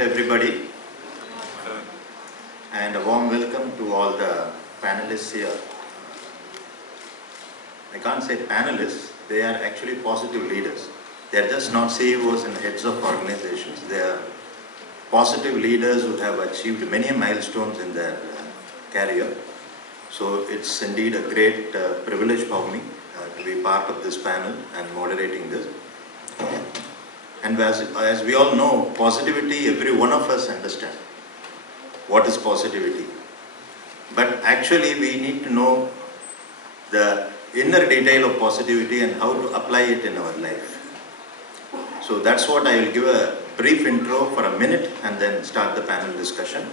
to everybody and a warm welcome to all the panelists here. I can't say panelists, they are actually positive leaders. They are just not CEOs and heads of organizations. They are positive leaders who have achieved many milestones in their career. So it's indeed a great privilege for me to be part of this panel and moderating this. And as we all know, positivity, every one of us understand what is positivity. But actually we need to know the inner detail of positivity and how to apply it in our life. So that's what I will give a brief intro for a minute and then start the panel discussion.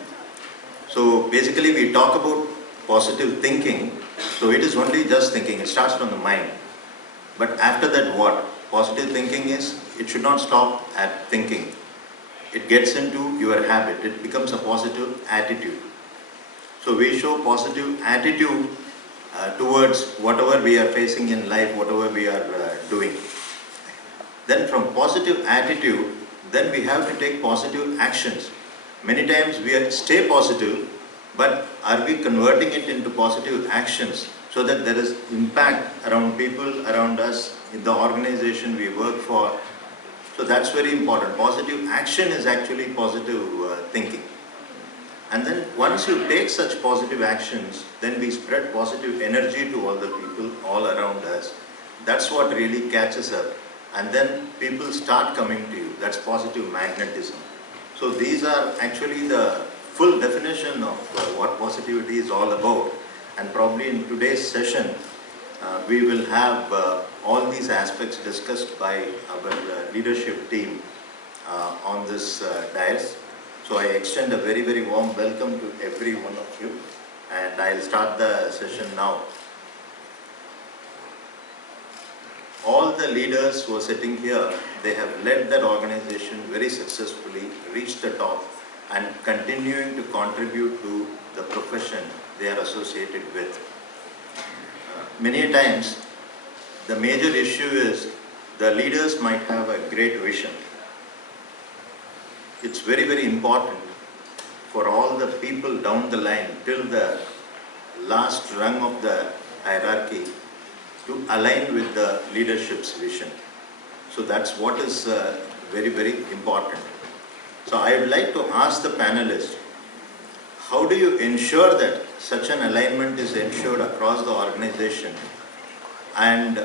So basically we talk about positive thinking. So it is only just thinking, it starts from the mind. But after that what? Positive thinking is, it should not stop at thinking. It gets into your habit. It becomes a positive attitude. So we show positive attitude towards whatever we are facing in life, whatever we are doing. Then from positive attitude, then we have to take positive actions. Many times we stay positive, but are we converting it into positive actions so that there is impact around people around us, in the organization we work for? So that's very important. Positive action is actually positive thinking. And then once you take such positive actions, then we spread positive energy to all the people all around us. That's what really catches up. And then people start coming to you. That's positive magnetism. So these are actually the full definition of what positivity is all about. And probably in today's session, we will have all these aspects discussed by our leadership team on this dais. So I extend a very, very warm welcome to every one of you. And I'll start the session now. All the leaders who are sitting here, they have led their organization very successfully, reached the top, and continuing to contribute to the profession they are associated with. Many times, the major issue is the leaders might have a great vision. It's very, very important for all the people down the line till the last rung of the hierarchy to align with the leadership's vision. So that's what is very, very important. So I would like to ask the panelists, how do you ensure that such an alignment is ensured across the organization? And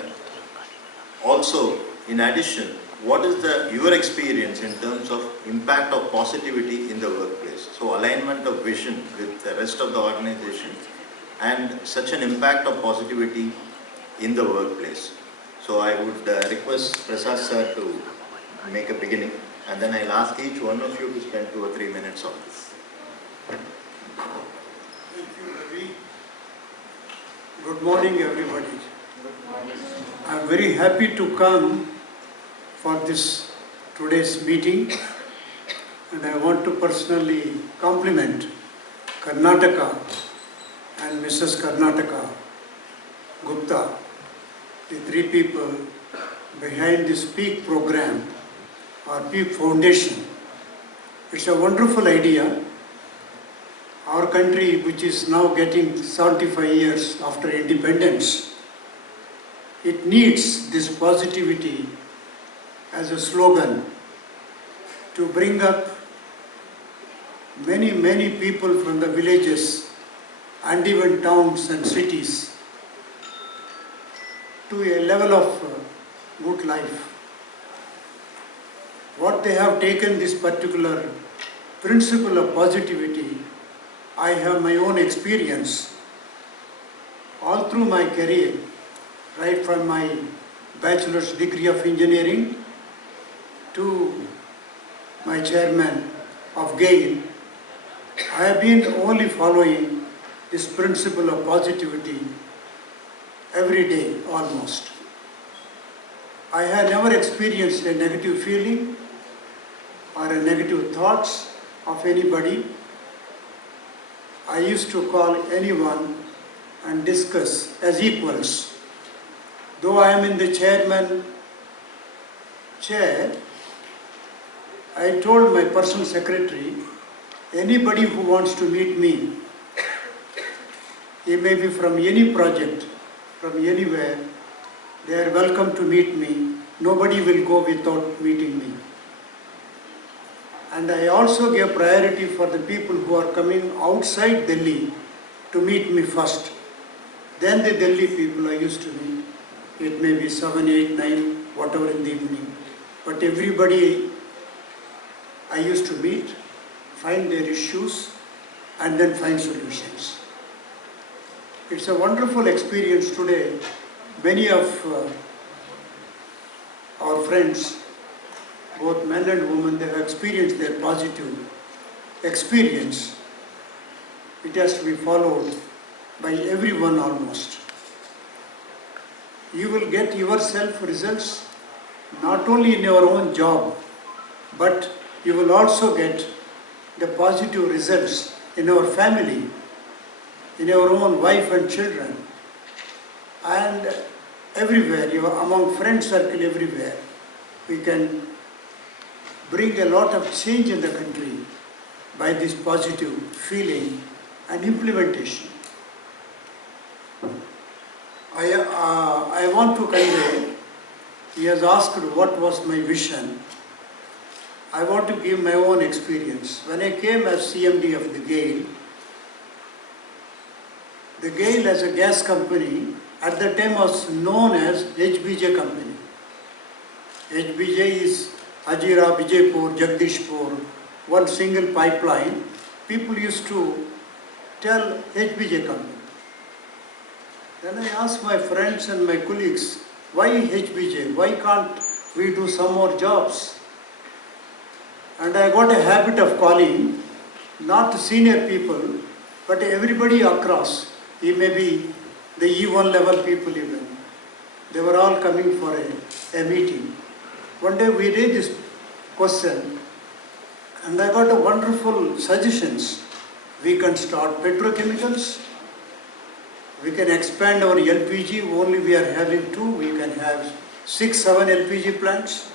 also, in addition, what is your experience in terms of impact of positivity in the workplace? So alignment of vision with the rest of the organization and such an impact of positivity in the workplace. So I would request Prasad sir to make a beginning, and then I'll ask each one of you to spend 2 or 3 minutes on this. Thank you, Ravi. Good morning, everybody. I'm very happy to come for today's meeting, and I want to personally compliment Karnataka and Mrs. Karnataka Gupta, the 3 people behind this PEAK program or PEAK Foundation. It's a wonderful idea. Our country, which is now getting 75 years after independence, it needs this positivity as a slogan to bring up many, many people from the villages and even towns and cities to a level of good life. What they have taken this particular principle of positivity, I have my own experience all through my career, right from my bachelor's degree of engineering to my chairman of GAIL. I have been only following this principle of positivity every day almost. I have never experienced a negative feeling or a negative thoughts of anybody. I used to call anyone and discuss as equals. Though I am in the chairman chair, I told my personal secretary, anybody who wants to meet me, he may be from any project, from anywhere, they are welcome to meet me. Nobody will go without meeting me. And I also gave priority for the people who are coming outside Delhi to meet me first. Then the Delhi people I used to meet. It may be 7, 8, 9, whatever in the evening. But everybody I used to meet, find their issues, and then find solutions. It's a wonderful experience today. Many of our friends, both men and women, they have experienced their positive experience. It has to be followed by everyone almost. You will get yourself results not only in your own job, but you will also get the positive results in your family, in your own wife and children, and everywhere, among friend circle everywhere. We can bring a lot of change in the country by this positive feeling and implementation. I want to convey, he has asked what was my vision. I want to give my own experience. When I came as CMD of the GAIL as a gas company at the time was known as HBJ company. HBJ is Hazira, Vijaypur, Jagdishpur, one single pipeline. People used to tell HBJ company. Then I asked my friends and my colleagues, why HBJ? Why can't we do some more jobs? And I got a habit of calling not senior people, but everybody across. He may be the E1 level people even. They were all coming for a meeting. One day we raised this question and I got a wonderful suggestions. We can start petrochemicals. We can expand our LPG. Only we are having 2. We can have 6, 7 LPG plants.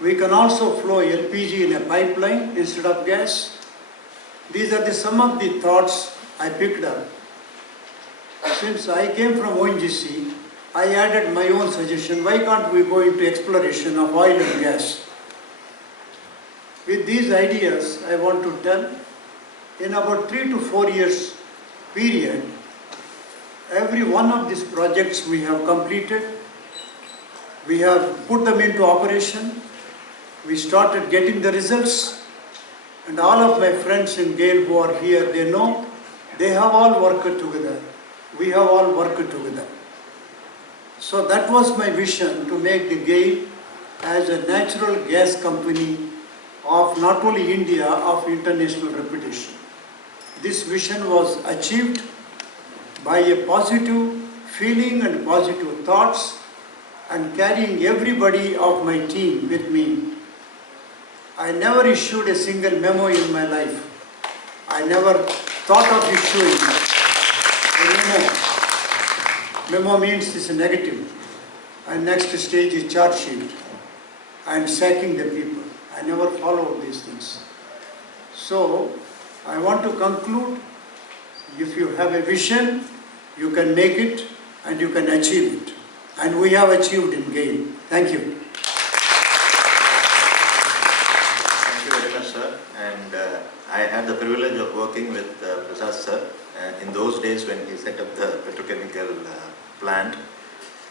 We can also flow LPG in a pipeline instead of gas. These are some of the thoughts I picked up. Since I came from ONGC, I added my own suggestion. Why can't we go into exploration of oil and gas? With these ideas, I want to tell, in about 3 to 4 years period, every one of these projects we have completed. We have put them into operation. We started getting the results. And all of my friends in GAIL who are here, they know they have all worked together. We have all worked together. So that was my vision, to make the GAIL as a natural gas company of not only India, of international reputation. This vision was achieved by a positive feeling and positive thoughts and carrying everybody of my team with me. I never issued a single memo in my life. I never thought of issuing a memo. Memo means it's a negative. And next stage is charge sheet and sacking the people. I never followed these things. So I want to conclude, if you have a vision, you can make it and you can achieve it. And we have achieved in GAIL. Thank you. Thank you very much, sir. And I had the privilege of working with Prasad sir in those days when he set up the petrochemical plant.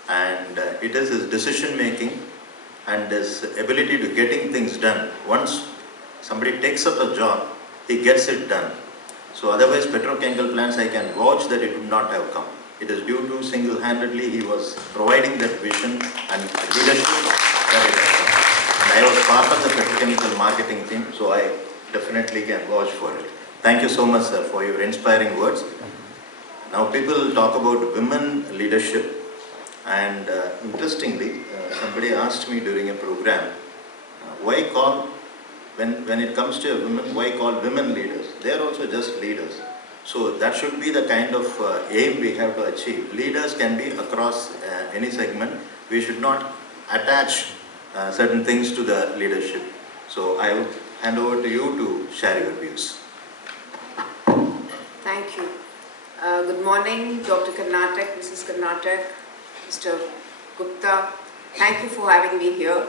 And it is his decision making and his ability to getting things done. Once somebody takes up a job, he gets it done. So otherwise petrochemical plants, I can vouch that it would not have come. It is due to single-handedly he was providing that vision and leadership that it has come. And I was part of the petrochemical marketing team, so I definitely can vouch for it. Thank you so much, sir, for your inspiring words. Now people talk about women leadership, and interestingly, somebody asked me during a program, why call, when it comes to a women, why call women leaders? They are also just leaders. So that should be the kind of aim we have to achieve. Leaders can be across any segment. We should not attach certain things to the leadership. So I would hand over to you to share your views. Thank you. Good morning, Dr. Karnatak, Mrs. Karnatak, Mr. Gupta. Thank you for having me here.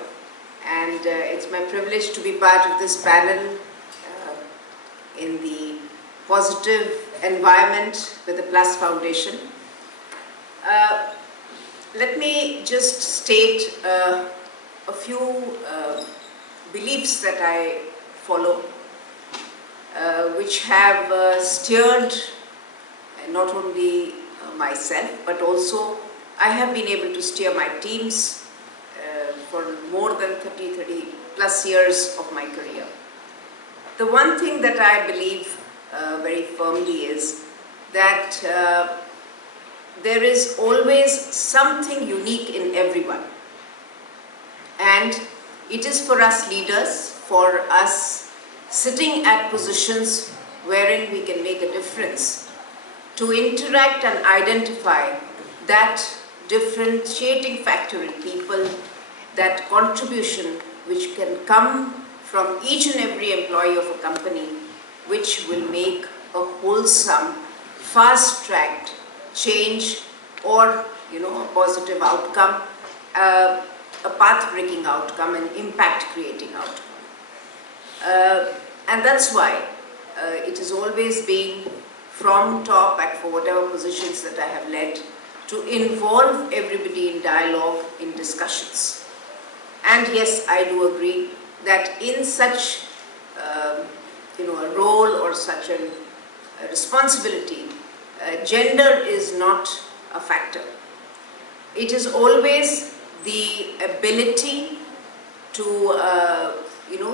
And it's my privilege to be part of this panel in the positive environment with the Plus Foundation. Let me just state a few beliefs that I follow, which have steered not only myself, but also I have been able to steer my teams for more than 30 plus years of my career. The one thing that I believe very firmly is that there is always something unique in everyone. And it is for us leaders, for us sitting at positions wherein we can make a difference, to interact and identify that differentiating factor in people, that contribution which can come from each and every employee of a company, which will make a wholesome, fast-tracked change or a positive outcome, a path-breaking outcome, an impact-creating outcome. And that's why it has always been from top and for whatever positions that I have led, to involve everybody in dialogue, in discussions. And yes, I do agree that in such a role or such a responsibility, gender is not a factor. It is always the ability to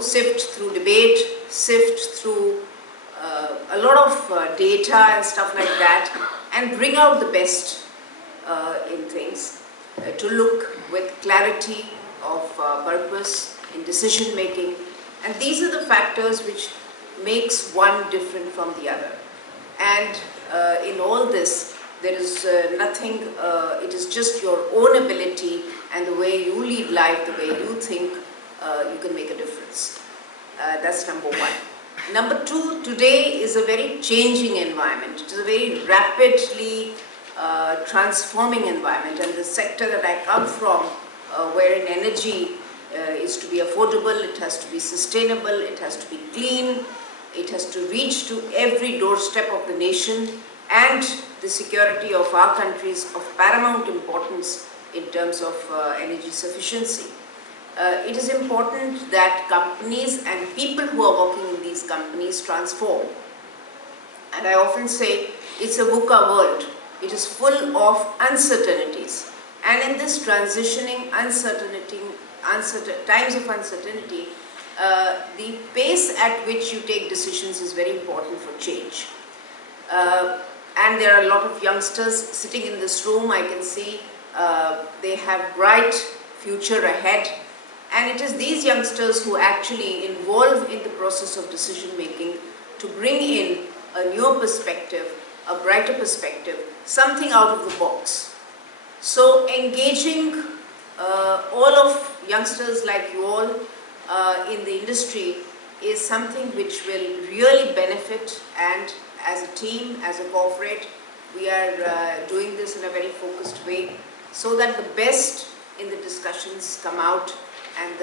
sift through debate, sift through a lot of data and stuff like that, and bring out the best in things, to look with clarity of purpose in decision making. And these are the factors which makes one different from the other. And in all this, there is nothing, it is just your own ability and the way you lead life, the way you think, you can make a difference. That's number one. Number two, today is a very changing environment. It is a very rapidly transforming environment, and the sector that I come from, wherein energy is to be affordable, it has to be sustainable, it has to be clean, it has to reach to every doorstep of the nation, and the security of our country is of paramount importance in terms of energy sufficiency. It is important that companies and people who are working in these companies transform. And I often say it's a VUCA world. It is full of uncertainties. And in this transitioning times of uncertainty, the pace at which you take decisions is very important for change. And there are a lot of youngsters sitting in this room. I can see they have bright future ahead. And it is these youngsters who actually involve in the process of decision making to bring in a newer perspective, a brighter perspective, something out of the box. So engaging all of youngsters like you all in the industry is something which will really benefit, and as a team, as a corporate, we are doing this in a very focused way so that the best in the discussions come out, and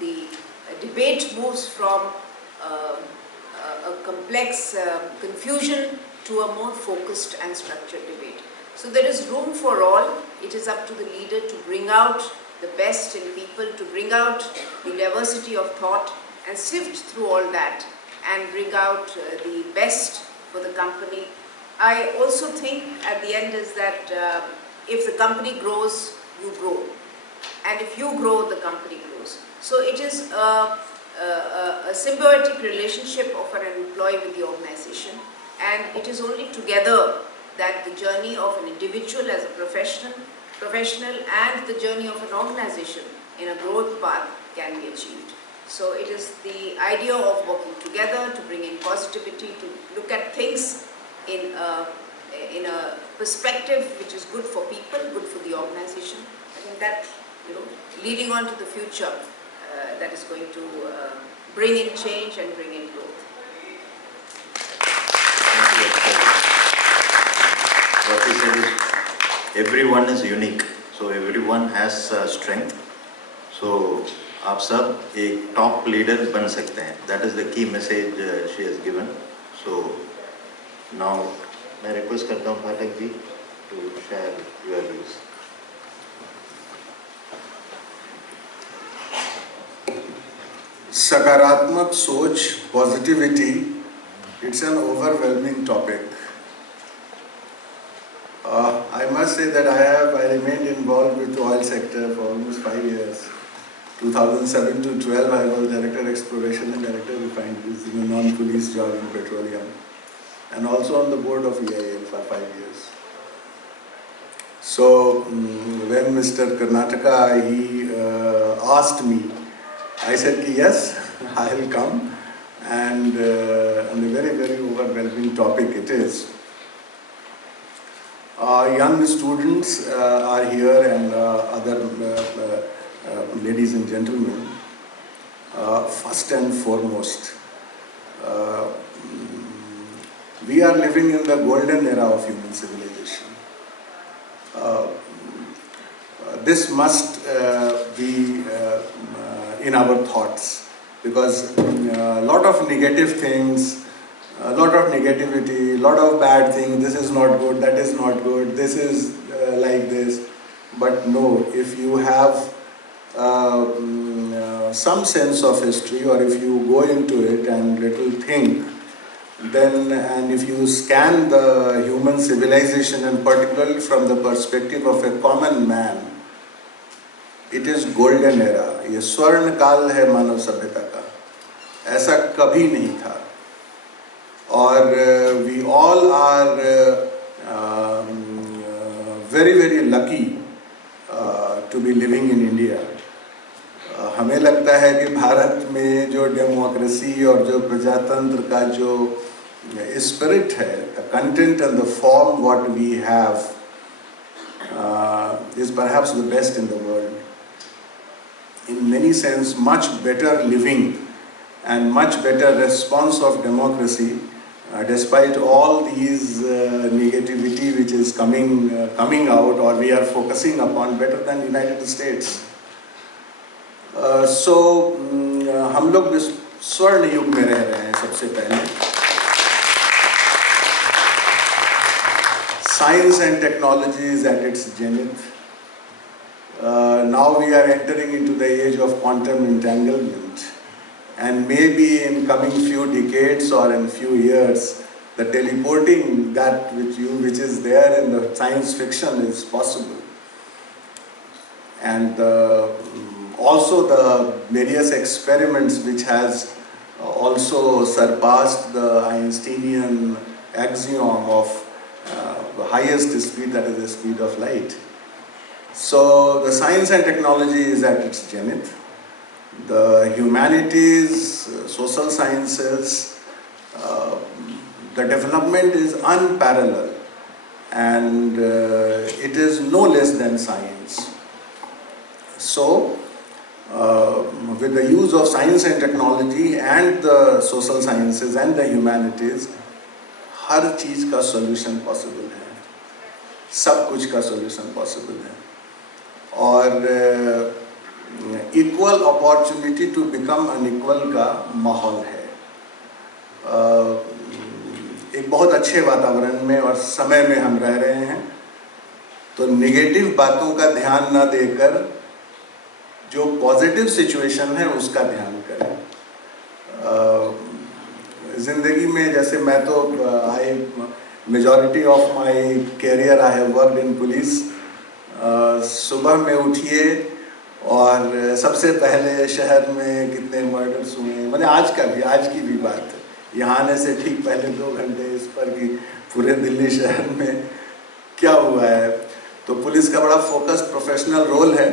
the debate moves from a complex confusion to a more focused and structured debate. So there is room for all. It is up to the leader to bring out the best in people, to bring out the diversity of thought and sift through all that and bring out the best for the company. I also think at the end is that if the company grows, you grow. And if you grow, the company grows. So it is a symbiotic relationship of an employee with the organization. And it is only together that the journey of an individual as a professional and the journey of an organization in a growth path can be achieved. So it is the idea of working together to bring in positivity, to look at things in a perspective which is good for people, good for the organization. I think that, leading on to the future, that is going to bring in change and bring in growth. Thank you, Akshay. What he said is everyone is unique, so everyone has strength. So आप सब एक top leader बन सकते हैं. That is the key message she has given. So now मैं request करता हूँ Pathak ji to share your views. सकारात्मक सोच, positivity, it's an overwhelming topic. I must say that I remained involved with the oil sector for almost 5 years. 2007 to 12 I was Director Exploration and Director Refineries in a non-police job in petroleum, and also on the board of EIL for 5 years. So when Mr. Karnataka asked me, I said yes, I will come, and a very, very overwhelming topic it is. Young students are here, and other ladies and gentlemen. First and foremost, we are living in the golden era of human civilization. This must be in our thoughts, because a lot of negative things, a lot of negativity, a lot of bad things, this is not good, that is not good, this is like this. But no, if you have some sense of history, or if you go into it and little think, then, and if you scan the human civilization, and particularly from the perspective of a common man, it is golden era. ये स्वर्ण काल है मानव सभ्यता का, ऐसा कभी नहीं था. और we all are very, very lucky to be living in India. हमें लगता है कि भारत में जो डेमोक्रेसी और जो प्रजातंत्र का जो स्पिरिट है, the content and the form what we have is perhaps the best in the world. In many sense, much better living and much better response of democracy, despite all these negativity which is coming out, or we are focusing upon, better than United States. So हम लोग स्वर्ण युग में रह रहे हैं. सबसे पहले science and technology is at its zenith. Now we are entering into the age of quantum entanglement, and maybe in coming few decades or in few years, the teleporting that which is there in the science fiction is possible. And also the various experiments which has also surpassed the Einsteinian axiom of the highest speed, that is the speed of light. So the science and technology is at its zenith. The humanities, social sciences, the development is unparalleled, and it is no less than science. So with the use of science and technology and the social sciences and the humanities, हर चीज़ का solution possible है, सब कुछ का solution possible है. और equal opportunity to become unequal का माहौल है. एक बहुत अच्छे वातावरण में और समय में हम रह रहे हैं, तो नेगेटिव बातों का ध्यान ना देकर जो पॉजिटिव सिचुएशन है उसका ध्यान करें. ज़िंदगी में जैसे मैं तो majority of my career I have worked in police. सुबह में उठिए और सबसे पहले शहर में कितने मर्डर्स हुए, मतलब आज की भी बात है, यहाँ आने से ठीक पहले 2 घंटे इस पर कि पूरे दिल्ली शहर में क्या हुआ है. तो पुलिस का बड़ा फोकस प्रोफेशनल रोल है,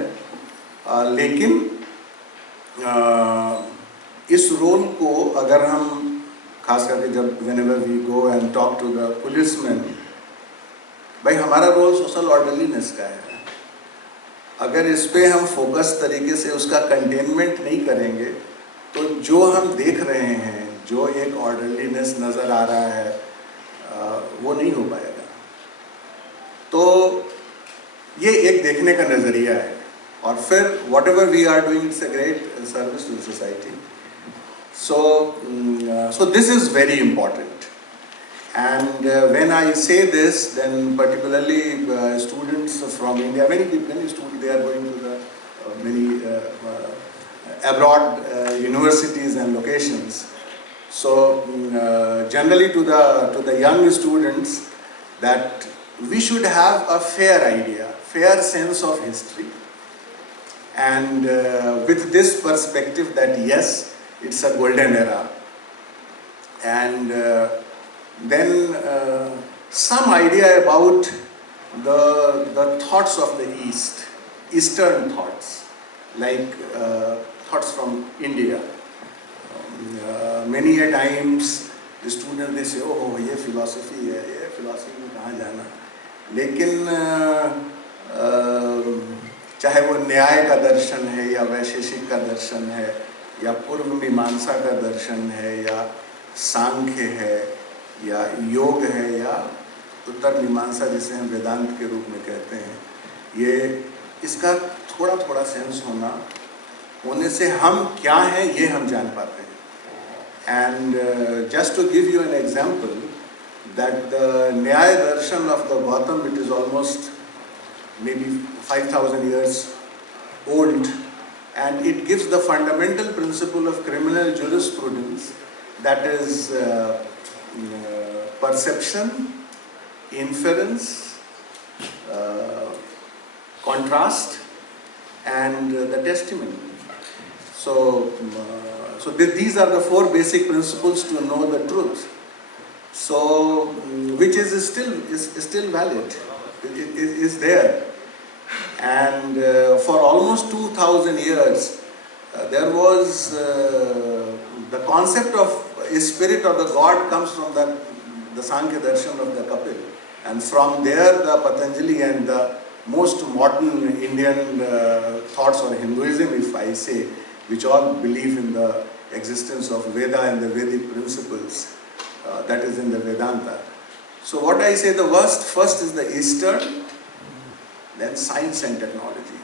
लेकिन इस रोल को अगर हम खास करके जब whenever we go and talk to the policemen, भाई हमारा रोल सोशल ऑर्डरलीनेस का है. अगर इस पे हम फोकस तरीके से उसका कंटेनमेंट नहीं करेंगे तो जो हम देख रहे हैं, जो एक ऑर्डरलीनेस नज़र आ रहा है, वो नहीं हो पाएगा। तो ये एक देखने का नज़रिया है। और फिर whatever we are doing it's a great service to society. So this is very important. And when I say this, then particularly students from India, many students, they are going to the many abroad universities and locations. So generally to the young students, that we should have a fair idea, fair sense of history, and with this perspective that yes, it's a golden era, and then some idea about the thoughts of the East, Eastern thoughts, like thoughts from India. Many a times the students they say, oh ये philosophy है, ये philosophy में कहाँ जाना, लेकिन चाहे वो न्याय का दर्शन है या वैशेषिक का दर्शन है या पूर्व मीमांसा का दर्शन है या सांख्य है या योग है या उत्तर मीमांसा जिसे हम वेदांत के रूप में कहते हैं, ये इसका थोड़ा थोड़ा सेंस होने से हम क्या हैं ये हम जान पाते हैं. And just to give you an example, that the Nyaya Darshan of the Gautam, it is almost maybe 5,000 years old, and it gives the fundamental principle of criminal jurisprudence, that is perception, inference, contrast, and the testimony. So these are the four basic principles to know the truth. So which is still valid. It is there, and for almost 2,000 years there was the concept of a spirit or the god comes from the Sankhya darshan of the Kapil, and from there the Patanjali and the most modern Indian thoughts or Hinduism, if I say, which all believe in the existence of Veda and the Vedic principles, that is in the Vedanta. So what I say, the first is the Eastern, then science and technology.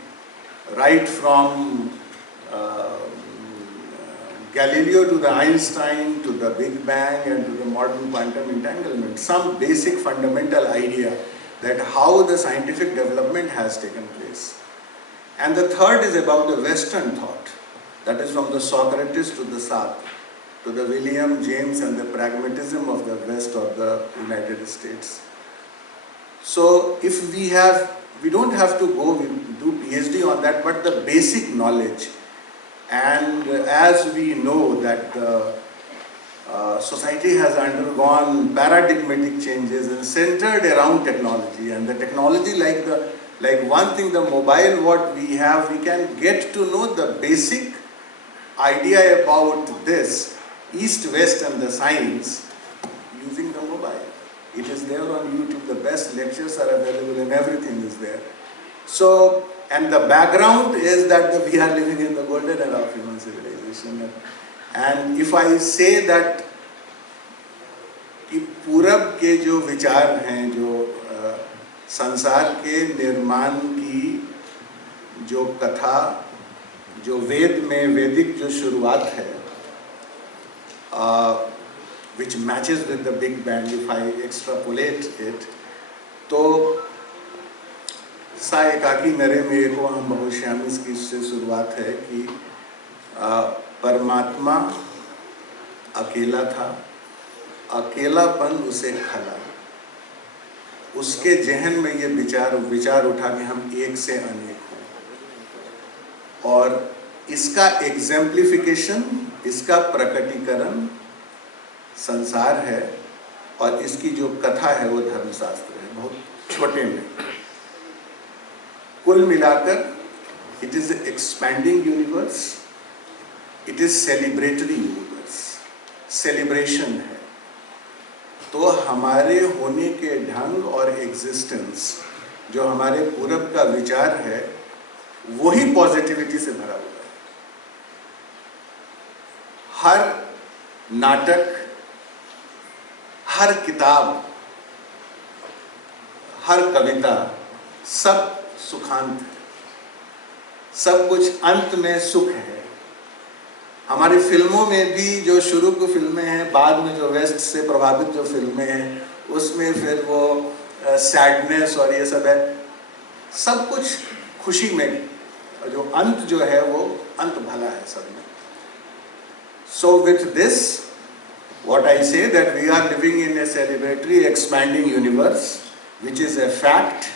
Right from Galileo to the Einstein to the Big Bang and to the modern quantum entanglement, some basic fundamental idea that how the scientific development has taken place. And the third is about the Western thought, that is from the Socrates to the Sartre, to the William James and the pragmatism of the West or the United States. So if we don't have to go do PhD on that, but the basic knowledge, and as we know that the society has undergone paradigmatic changes and centered around technology, and the technology like one thing, the mobile what we have, we can get to know the basic idea about this East, West and the science using the mobile. It is there on YouTube, the best lectures are available and everything is there. So, and the background is that we are living in the golden era of human civilization. And if I say that कि पूरब के जो विचार हैं, जो संसार के निर्माण की जो कथा, जो वेद में वैदिक जो शुरुआत है, which matches with the Big Bang, if I extrapolate it, तो सा एकाकी नरे में एको हम बहुश्यामी की इससे शुरुआत है कि परमात्मा अकेला था, अकेलापन उसे खला, उसके जहन में ये विचार उठा कि हम एक से अनेक हों, और इसका एग्जेम्प्लिफिकेशन, इसका प्रकटीकरण संसार है, और इसकी जो कथा है वो धर्मशास्त्र है, बहुत छोटे में. कुल मिलाकर it is expanding universe, it is celebratory universe, celebration है. तो हमारे होने के ढंग और एग्जिस्टेंस, जो हमारे पूरब का विचार है, वही पॉजिटिविटी से भरा हुआ है। हर नाटक, हर किताब, हर कविता, सब सुखांत है, सब कुछ अंत में सुख है। हमारी फिल्मों में भी जो शुरू की फिल्में हैं, बाद में जो वेस्ट से प्रभावित जो फिल्में हैं, उसमें फिर वो सैडनेस और ये सब है, सब कुछ खुशी में, जो अंत जो है वो अंत भला है सब में। So with this what I say that we are living in a celebratory expanding universe which is a fact,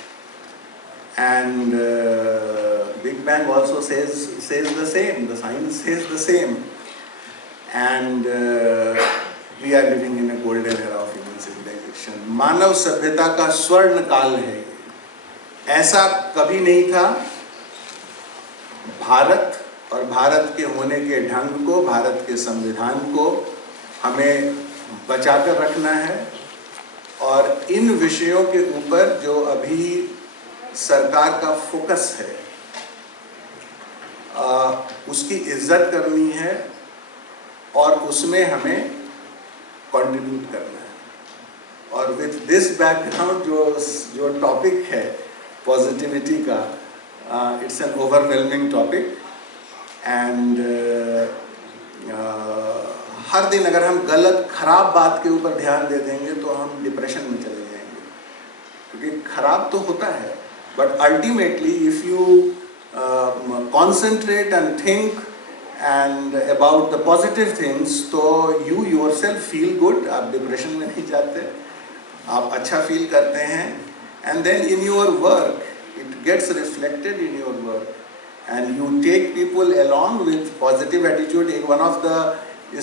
and Big Bang also says the same, the science says the same, and we are living in a golden era of human civilization. मानव सभ्यता का स्वर्ण काल है, ऐसा कभी नहीं था। भारत और भारत के होने के ढंग को, भारत के संविधान को हमें बचाकर रखना है, और इन विषयों के ऊपर जो अभी सरकार का फोकस है उसकी इज्जत करनी है और उसमें हमें कंट्रीब्यूट करना है। और विथ दिस बैकग्राउंड जो टॉपिक है पॉजिटिविटी का, it's an overwhelming topic, and हर दिन अगर हम गलत खराब बात के ऊपर ध्यान दे देंगे तो हम डिप्रेशन में चले जाएंगे, क्योंकि खराब तो होता है, but ultimately if you concentrate and think and about the positive things, तो यू योरसेल्फ फील गुड, आप डिप्रेशन में नहीं जाते, आप अच्छा फील करते हैं, and then in your work it gets reflected in your work, and you take people along with positive attitude. One of the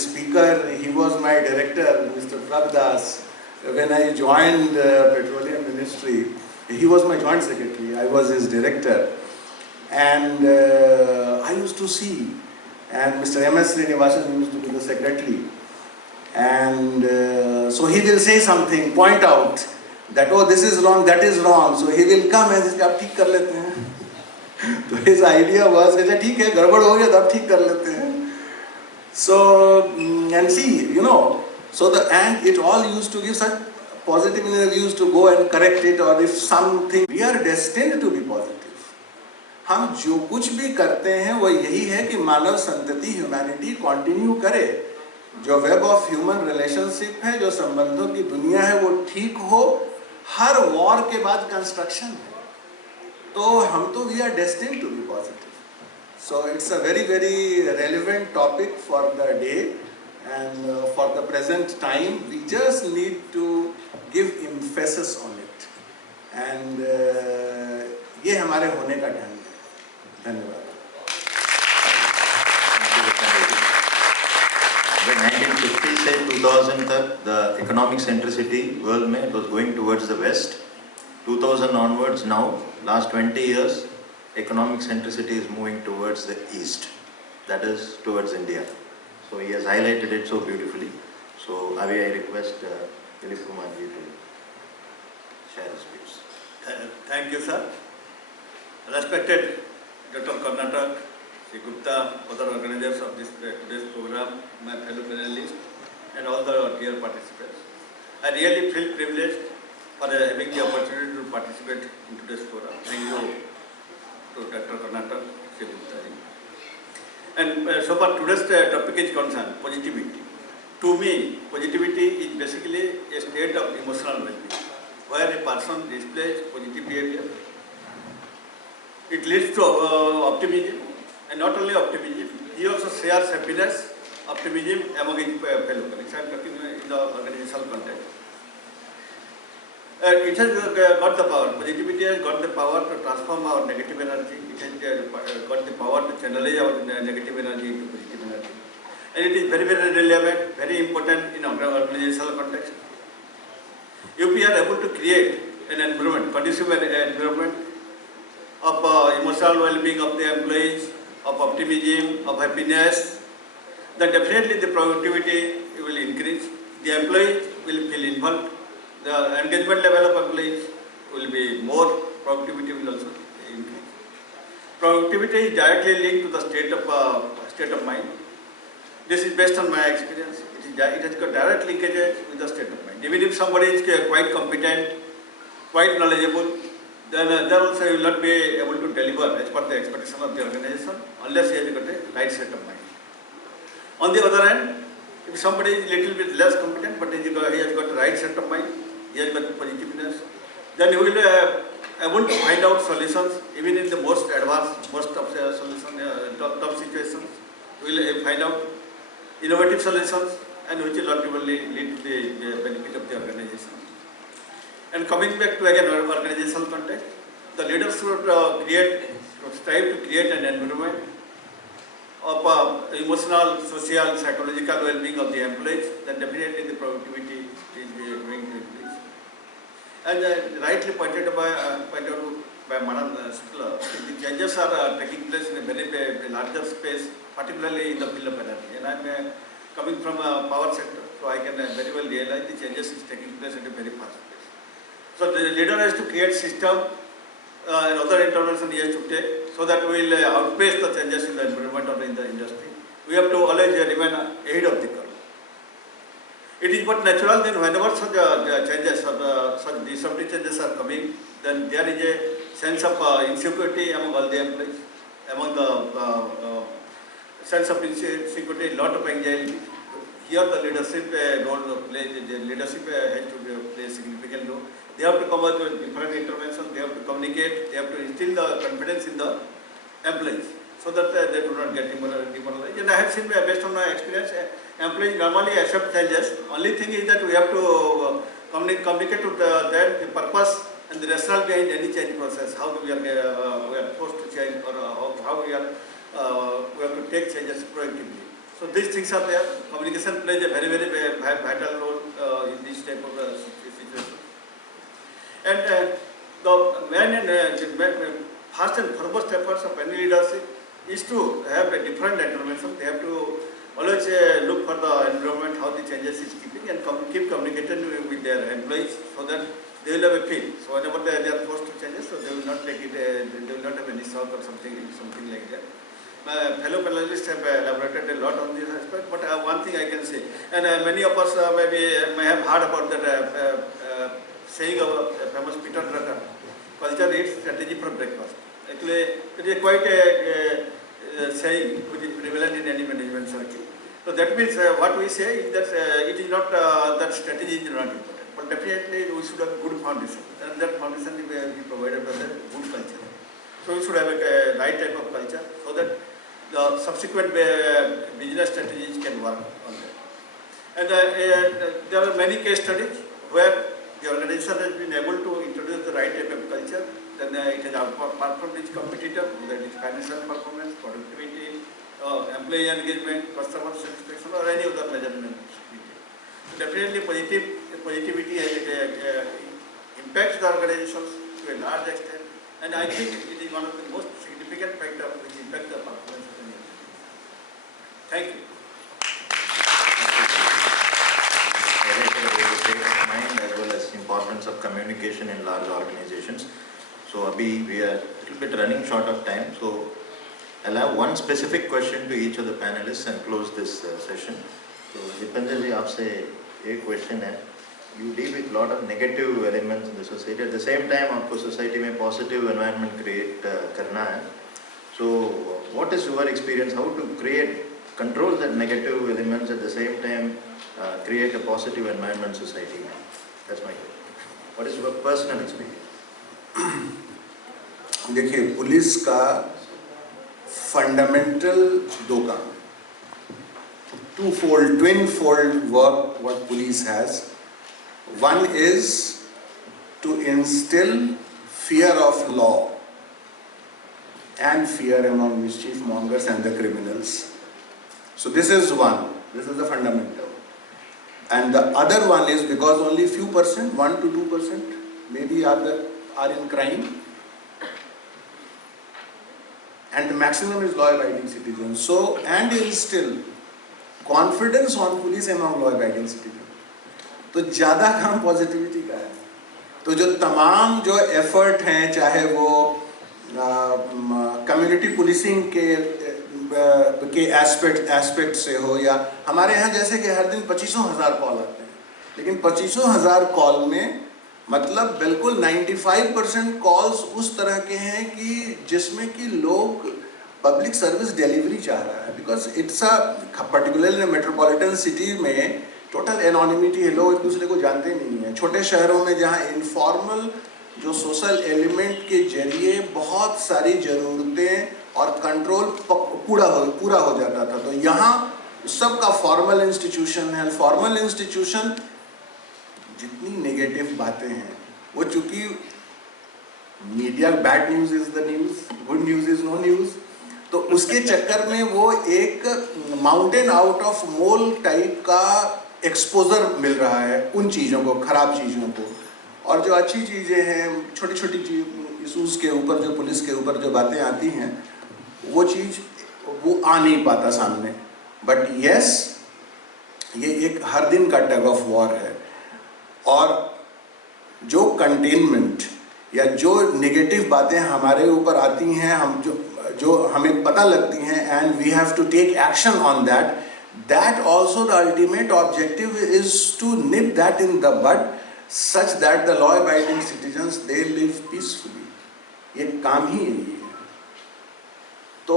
speaker, he was my director, Mr. Prabdas. When I joined Petroleum Ministry, he was my joint secretary, I was his director, and I used to see, and Mr. M.S. Srinivasan used to be the secretary, and so he will say something, point out that oh this is wrong, that is wrong, so he will come and say आप ठीक कर लेते हैं। तो his idea was अच्छा ठीक है, गड़बड़ हो गया तो आप ठीक कर लेते हैं। So and see, you know, so and it all used to give such positive, we used to go and correct it, or if something, we are destined to be positive. हम जो कुछ भी करते हैं वो यही है कि मानव संतति, ह्यूमैनिटी कंटिन्यू करे, जो वेब ऑफ ह्यूमन रिलेशनशिप है, जो संबंधों की दुनिया है वो ठीक हो। हर वॉर के बाद कंस्ट्रक्शन है, तो हम तो we are destined to be positive. So it's a very very relevant topic for the day and for the present time. We just need to give emphasis on it, and ये हमारे होने का ढंग है। धन्यवाद। 1950 से 2000 तक the economic centricity world में it was going towards the west. 2000 onwards now, last 20 years, economic centricity is moving towards the east, that is towards India. So he has highlighted it so beautifully. So Avi, I request Dilip Kumar ji to share his views. Thank you, sir. Respected Dr. Karnatak, Sri Gupta, other organizers of this today's program, my fellow panelists, and all the dear participants. I really feel privileged for having the opportunity to participate in today's program. Thank you to Dr. Karnatak, Sri Gupta ji. And so far today's topic is concerned, positivity. To me, positivity is basically a state of emotional well-being, where a person displays positive behavior. It leads to optimism, and not only optimism, he also shares happiness, optimism among his fellow colleagues. I am talking in the organizational context. It has got the power, positivity has got the power to transform our negative energy, it has got the power to channelize our negative energy into positive energy. And it is very, very relevant, very important in organizational context. If we are able to create an environment, conducive environment of emotional well-being of the employees, of optimism, of happiness, then definitely the productivity will increase, the employees will feel involved, the engagement level of employees will be more, productivity will also increase. productivity is directly linked to the state of mind. This is based on my experience. It has got direct linkages with the state of mind. Even if somebody is quite competent, quite knowledgeable, then there also he will not be able to deliver as per the expectation of the organization unless he has got a right state of mind. On the other hand, if somebody is little bit less competent but he has got the right set of mind, he has got the positiveness, then he will able to find out solutions even in the most advanced, most of the top situations. We will find out innovative solutions and which will ultimately lead to the benefit of the organization. And coming back to again our organizational context, the leaders should strive to create an environment of emotional, social, psychological well-being of the employees. Then definitely the productivity is going to increase. And rightly pointed out by Madam Shukla, the changes are taking place in a very larger space, particularly in the field of energy. And I'm coming from a power sector, so I can very well realize the changes is taking place at a very fast pace. So the leader has to create system and other intervention he has to take so that we will outpace the changes in the environment or in the industry. We have to always remain ahead of the curve. It is but natural then whenever such changes or such disruptive changes are coming, then there is a sense of insecurity among all the employees, among the sense of insecurity, lot of anxiety. Here the leadership role plays, the leadership has to play a significant role. They have to come up with different interventions, they have to communicate, they have to instill the confidence in the employees so that they do not get demoralized. And I have seen based on my experience, employees normally accept changes. Only thing is that we have to communicate to them the purpose and the rationale behind any change process, how we are forced to change or how we have to take changes proactively. So these things are there. Communication plays a very vital role in this type of situation. And the main and first and foremost efforts of any leadership is to have a different intervention. They have to always look for the environment, how the changes is keeping, and keep communicating with their employees so that they will have a feel. So whenever they are forced to changes, so they will not take it, they will not have any shock or something like that. My fellow panelists have elaborated a lot on this aspect, but one thing I can say, and many of us may have heard about that saying of famous Peter Drucker, culture eats strategy for breakfast. Actually, it is quite a saying which is prevalent in any management circle. So that means what we say is that it is not that strategy is not important, but definitely we should have good foundation, and that foundation will be provided by the good culture. So we should have a right type of culture so that the subsequent business strategies can work on that. And there are many case studies where the organization has been able to introduce the right type of culture, then it has outperformed its competitor, whether it is financial performance, productivity, employee engagement, customer satisfaction, or any other measurement. So definitely positivity impacts the organizations to a large extent, and I think it is one of the most significant factors which impact the performance of the organization. Thank you. Mind as well as importance of communication in large organizations. So Abhi, we are a little bit running short of time, so I'll have one specific question to each of the panelists and close this session. So Dipanjan ji, आपसे एक question है. You deal with a lot of negative elements in the society. At the same time, आपको society में positive environment create करना है. So what is your experience? How to control that negative elements at the same time create a positive environment society? That's my question. What is your personal experience? देखिए, police का fundamental दो काम, twin-fold work what police has. One is to instill fear of law and fear among mischief mongers and the criminals. So this is one. This is the fundamental. And the other one is because only few percent, 1 to 2% maybe are in crime, and the maximum is law-abiding citizens. So, and instill confidence on police among law-abiding citizens. तो ज़्यादा काम positivity का है. तो जो तमाम जो effort हैं, चाहे वो कम्युनिटी पुलिसिंग के एस्पेक्ट से हो, या हमारे यहाँ जैसे कि हर दिन 25,000 कॉल आते हैं, लेकिन 25,000 कॉल में मतलब बिल्कुल 95% कॉल्स उस तरह के हैं कि जिसमें कि लोग पब्लिक सर्विस डिलीवरी चाह रहा है, because it's a particularly metropolitan city में टोटल एनोनिमिटी है, लोग एक दूसरे को जानते नहीं हैं। छोटे शहरों में जहाँ इनफॉर्मल जो सोशल एलिमेंट के जरिए बहुत सारी ज़रूरतें और कंट्रोल पूरा हो जाता था, तो यहाँ सबका फॉर्मल इंस्टीट्यूशन है। फॉर्मल इंस्टीट्यूशन जितनी नेगेटिव बातें हैं वो, चूंकि media bad news is the news, good news is no news, तो उसके चक्कर में वो एक mountain out of mole type का एक्सपोजर मिल रहा है उन चीज़ों को, ख़राब चीज़ों को। और जो अच्छी चीज़ें हैं, छोटी छोटी इशूज़ के ऊपर, जो पुलिस के ऊपर जो बातें आती हैं, वो चीज़ वो आ नहीं पाता सामने। बट यस, ये एक हर दिन का टग ऑफ वॉर है, और जो कंटेनमेंट या जो नेगेटिव बातें हमारे ऊपर आती हैं, हम जो हमें पता लगती हैं, and we have to take action on that, that also the ultimate objective is to nip that in the bud, such that the law abiding citizens they live peacefully. ये काम ही यही है। तो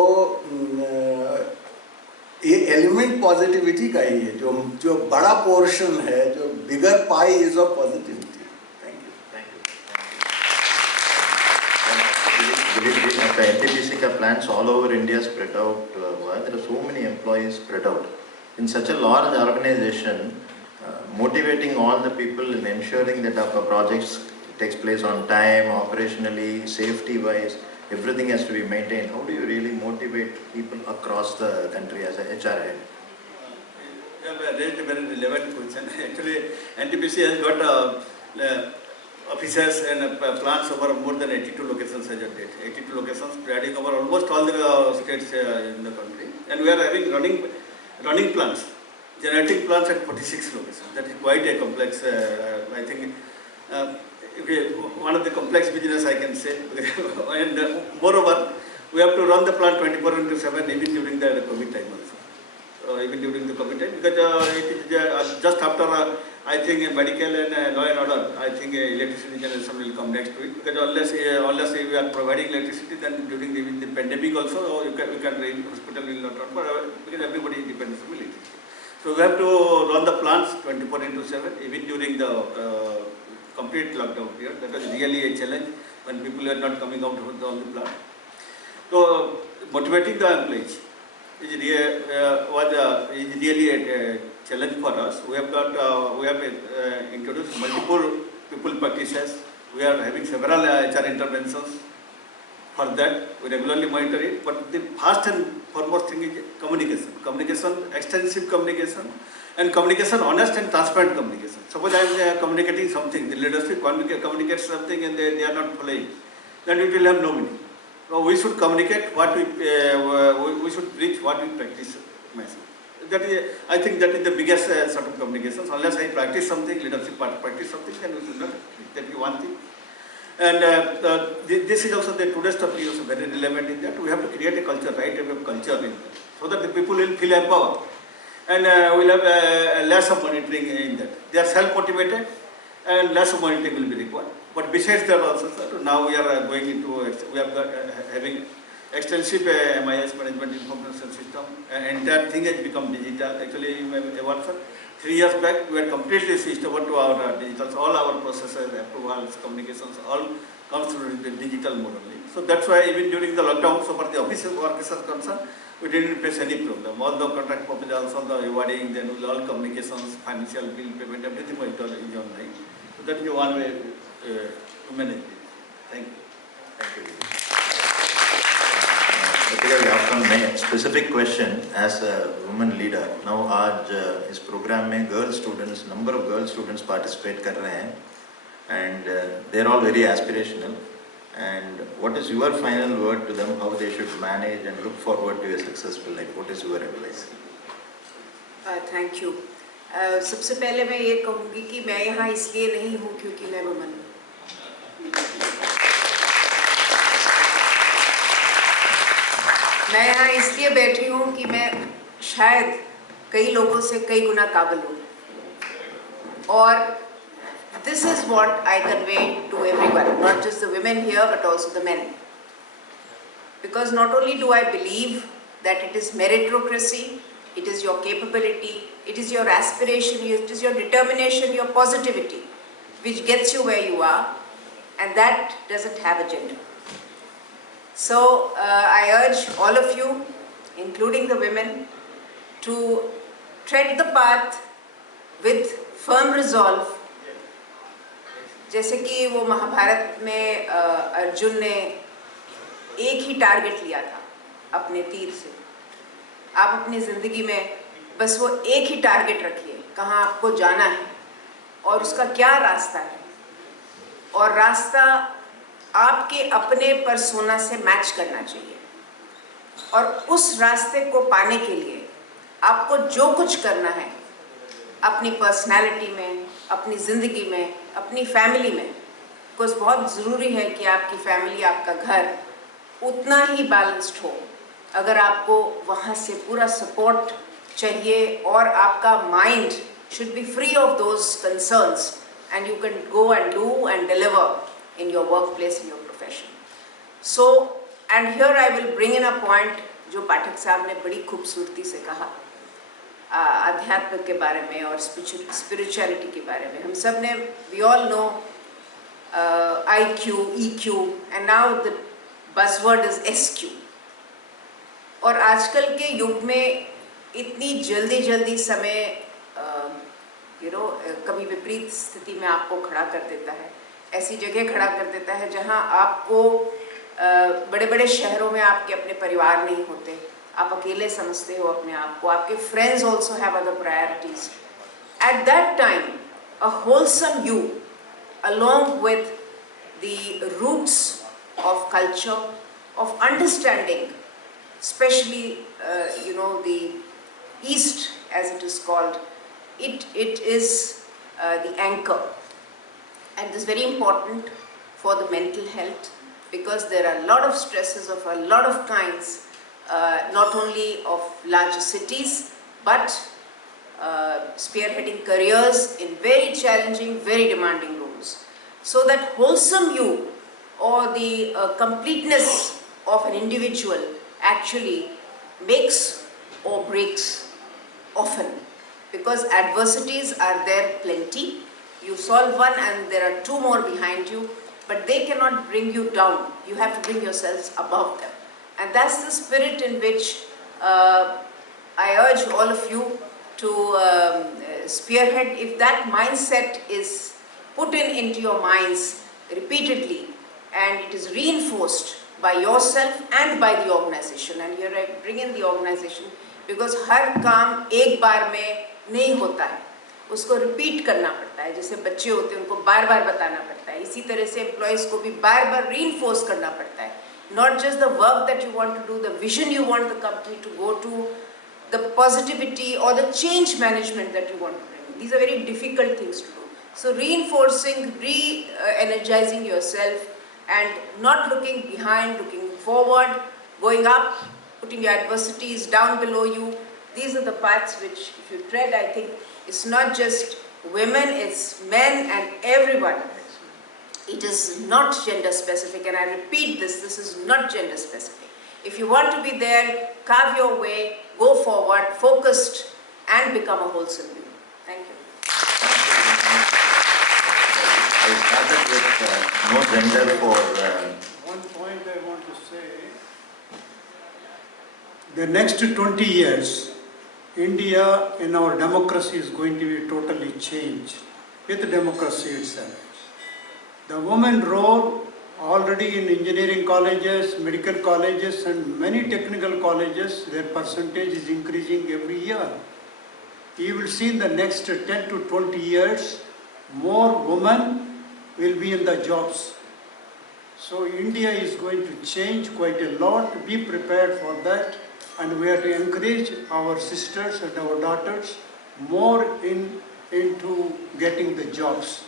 ये एलिमेंट पॉजिटिविटी का ही है, जो बड़ा पोर्शन है, जो bigger pie is of positivity. Thank you. आपका NTPC का plants all over India spread out, there are so many employees spread out. In such a large organization, motivating all the people and ensuring that our projects takes place on time, operationally, safety wise, everything has to be maintained. How do you really motivate people across the country as a HR head? You have raised a very relevant question. Actually, NTPC has got offices and plants over more than 82 locations as of date. 82 locations spreading over almost all the states in the country, and we are having running plants, generating plants at 46 locations. That is quite a complex, I think, one of the complex business I can say. And moreover, we have to run the plant 24/7 even during the COVID time also. Even during the COVID time, because it is just after, I think, medical and law and order, I think electricity generation will come next week. Because unless we are providing electricity, then during the pandemic also, hospital will not run, because everybody depends on electricity. So we have to run the plants 24/7, even during the complete lockdown period. That was really a challenge when people were not coming out of the plant. So motivating the employees is really a challenge for us. We have introduced multiple people practices. We are having several HR interventions. For that, we regularly monitor it. But the first and foremost thing is communication, extensive communication, and communication, honest and transparent communication. Suppose I am communicating something, the leadership communicates something and they are not following, then it will have no meaning. So we should communicate what we should preach, what we practice. That is, I think that is the biggest sort of communication. Unless I practice something, leadership practice something, then we should not. That is one thing. And this is also the today's topic is very relevant in that. We have to create a culture, right away culture in that, so that the people will feel empowered, and we'll have less of monitoring in that. They are self-motivated, and less of monitoring will be required. But besides that also, sir, now we are going into, we are having extensive MIS, management information system. Entire thing has become digital. Actually, you may have heard, sir, 3 years back, we had completely switched over to our digitals. All our processes, approvals, communications, all comes through the digital mode only. So that's why even during the lockdown, so far the office work is concerned, we didn't face any problem. All the contract proposals, all the rewarding, then all communications, financial bill payment, everything was done online. So that is one way to manage it. Thank you. Thank you. आपका मैं specific question as a women leader, now आज इस programme में girls students, number of girls students participate कर रहे हैं, and they are all very aspirational, and what is your final word to them, how they should manage and look forward to a successful life, what is your advice? Thank you. सबसे पहले मैं ये कहूँगी कि मैं यहाँ इसलिए नहीं हूँ क्योंकि मैं वुमन हूँ। मैं यहाँ इसलिए बैठी हूँ कि मैं शायद कई लोगों से कई गुना काबिल हूँ, और this is what I convey to everyone, not just the women here but also the men. Because not only do I believe that it is meritocracy, it is your capability, it is your aspiration, it is your determination, your positivity which gets you where you are, and that doesn't have a gender. So I urge all of you, including the women, to tread the path with firm resolve. जैसे कि वो महाभारत में अर्जुन ने एक ही target लिया था अपने तीर से, आप अपनी ज़िंदगी में बस वो एक ही टारगेट रखिए, कहाँ आपको जाना है और उसका क्या रास्ता है, और रास्ता आपके अपने पर्सोना से मैच करना चाहिए, और उस रास्ते को पाने के लिए आपको जो कुछ करना है अपनी पर्सनैलिटी में, अपनी ज़िंदगी में, अपनी फैमिली में, बिकॉज़ बहुत ज़रूरी है कि आपकी फैमिली, आपका घर उतना ही बैलेंस्ड हो अगर आपको वहाँ से पूरा सपोर्ट चाहिए, और आपका mind should be free of those concerns and you can go and do and deliver in your workplace, in your profession. So, and here I will bring in a point जो पाठक साहब ने बड़ी खूबसूरती से कहा अध्यात्म के बारे में और स्पिरिचुअलिटी के बारे में. हम सब ने, we all know IQ, EQ, and now the buzzword is SQ. और आजकल के युग में इतनी जल्दी समय कभी विपरीत स्थिति में आपको खड़ा कर देता है, ऐसी जगह खड़ा कर देता है जहां आपको बड़े बड़े शहरों में आपके अपने परिवार नहीं होते, आप अकेले समझते हो अपने आप को, आपके friends also have other priorities. At that time a wholesome you along with the roots of culture, of understanding, especially the East as it is called, it is the anchor. And this is very important for the mental health, because there are a lot of stresses of a lot of kinds, not only of larger cities, but spearheading careers in very challenging, very demanding roles. So that wholesome you, or the completeness of an individual, actually makes or breaks often, because adversities are there plenty. You solve one and there are two more behind you, but they cannot bring you down. You have to bring yourselves above them. And that's the spirit in which I urge all of you to spearhead. If that mindset is put into your minds repeatedly, and it is reinforced by yourself and by the organization, and here I bring in the organization, because हर काम एक बार में नहीं होता है, उसको repeat करना पड़ता है. जैसे बच्चे होते हैं, उनको बार बार बताना पड़ता है, इसी तरह से एम्प्लॉयज़ को भी बार बार रीइंफोर्स करना पड़ता है. Not just the work that you want to do, the vision you want the company to go to, the positivity or the change management that you want to bring. These are very difficult things to do. So reinforcing, re-energizing yourself, and not looking behind, looking forward, going up, putting your adversities down below you. These are the paths which, if you tread, I think it's not just women, it's men and everyone. It is not gender specific, and I repeat this, this is not gender specific. If you want to be there, carve your way, go forward, focused, and become a wholesome being. Thank you. I started with no gender for... One point I want to say, the next 20 years, India in our democracy is going to be totally changed with democracy itself. The women role already in engineering colleges, medical colleges and many technical colleges, their percentage is increasing every year. You will see in the next 10 to 20 years, more women will be in the jobs. So India is going to change quite a lot. Be prepared for that, and we have to encourage our sisters and our daughters more into getting the jobs.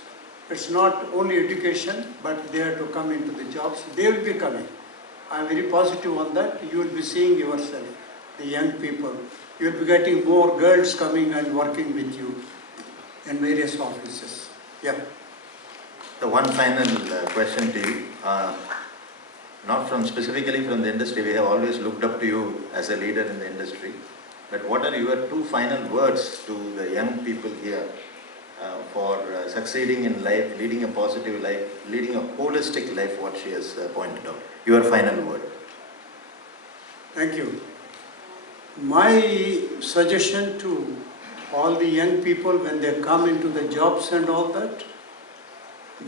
It's not only education, but they have to come into the jobs. They will be coming. I'm very positive on that. You will be seeing yourself, the young people. You will be getting more girls coming and working with you in various offices. Yeah. So one final question to you. Not from specifically from the industry, we have always looked up to you as a leader in the industry. But what are your two final words to the young people here for succeeding in life, leading a positive life, leading a holistic life, what she has pointed out? Your final word. Thank you. My suggestion to all the young people when they come into the jobs and all that,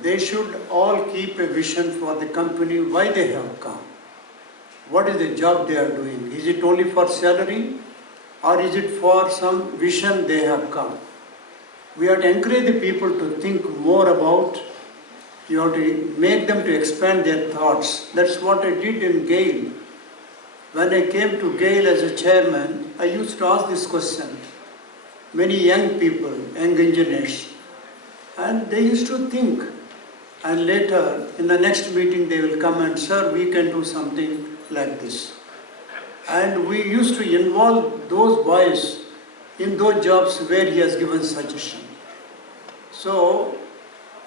they should all keep a vision for the company, why they have come. What is the job they are doing? Is it only for salary or is it for some vision they have come? We have to encourage the people to think more about, you have to make them to expand their thoughts. That's what I did in GAIL. When I came to GAIL as a chairman, I used to ask this question. Many young people, young engineers, and they used to think. And later, in the next meeting, they will come and, sir, we can do something like this. And we used to involve those boys in those jobs where he has given suggestion. So,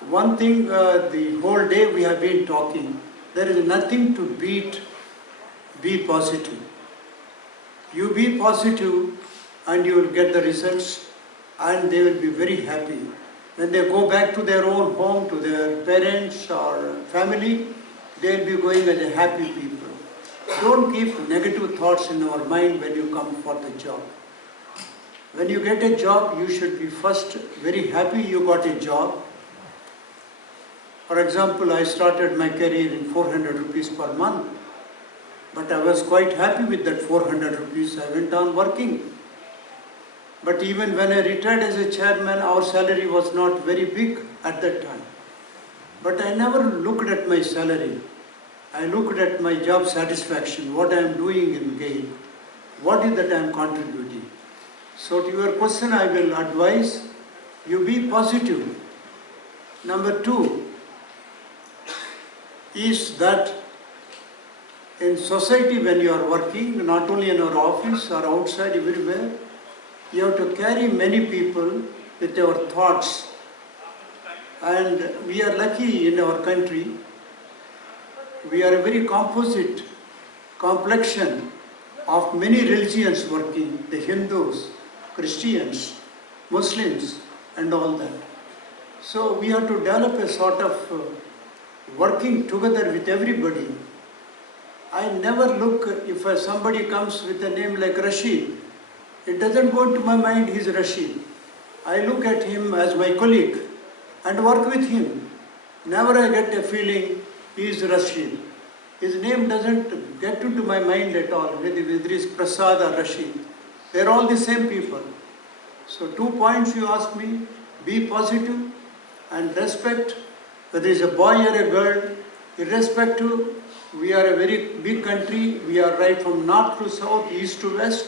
one thing, the whole day we have been talking, there is nothing to beat be positive. You be positive and you will get the results and they will be very happy. When they go back to their own home, to their parents or family, they will be going as a happy people. Don't keep negative thoughts in our mind when you come for the job. When you get a job, you should be first very happy you got a job. For example, I started my career in 400 rupees per month. But I was quite happy with that 400 rupees. I went on working. But even when I retired as a chairman, our salary was not very big at that time. But I never looked at my salary. I looked at my job satisfaction, what I am doing in GAIL, what is that I am contributing. So to your question, I will advise you be positive. Number two is that in society when you are working, not only in our office or outside everywhere, you have to carry many people with your thoughts. And we are lucky in our country. We are a very composite complexion of many religions working, the Hindus, Christians, Muslims and all that. So we have to develop a sort of working together with everybody. I never look, if somebody comes with a name like Rashid, it doesn't go into my mind he's Rashid. I look at him as my colleague and work with him. Never I get a feeling he is Rashid. His name doesn't get into my mind at all, whether it is Prasad or Rashid. They're all the same people. So 2 points you ask me, be positive and respect, whether it's a boy or a girl, irrespective. We are a very big country. We are right from north to south, east to west.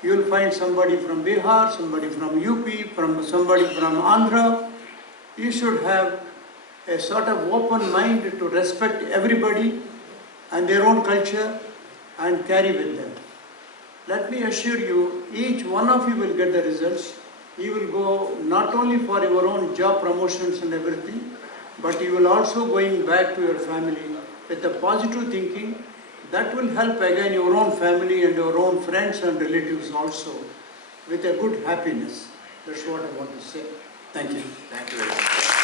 You will find somebody from Bihar, somebody from UP, somebody from Andhra. You should have a sort of open mind to respect everybody and their own culture and carry with them. Let me assure you, each one of you will get the results. You will go not only for your own job promotions and everything, but you will also going back to your family with a positive thinking. That will help again your own family and your own friends and relatives also with a good happiness. That's what I want to say. Thank you. Thank you very much.